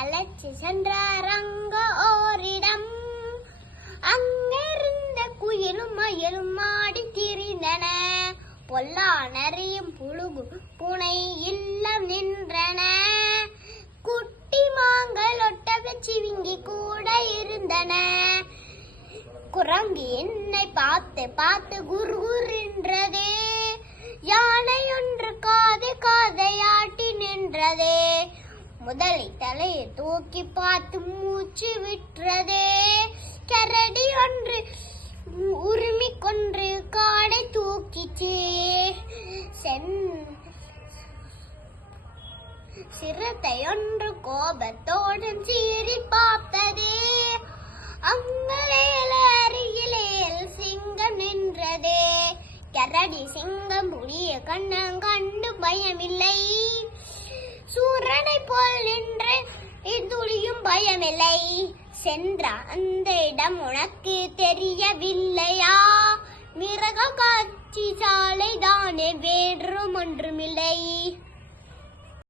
அழைச்சி சென்றார் அங்க ஓரிடம். அங்கிருந்த குயிலும் மயிலும் ஆடி திரிந்தன. பொல்லானறியும் புழுகு புனை இல்லம் நின்றன. குட்டி மாங்கள் ஒட்டக சிவிங்கி கூட இருந்தன. குரங்கு என்னை பார்த்து பார்த்து குறுகுறின்றதே யானை முதலை தலையை தூக்கி பார்த்து மூச்சு விட்டுறதே. கரடி ஒன்று உரிமை கொன்று காடை தூக்கிச்சே. சென் சிறுத்தை ஒன்று கோபத்தோடு சீறி பார்த்ததே. அங்கவேல அருகிலே சிங்கம் நின்றதே. கரடி சிங்கம் புலிய கண்ணம் கண்டு பயமில்லை. இல்லை சென்ற அந்த இடம் உனக்கு தெரியவில்லையா? மிருக காட்சி சாலை தானே வேறும் ஒன்றுமில்லை.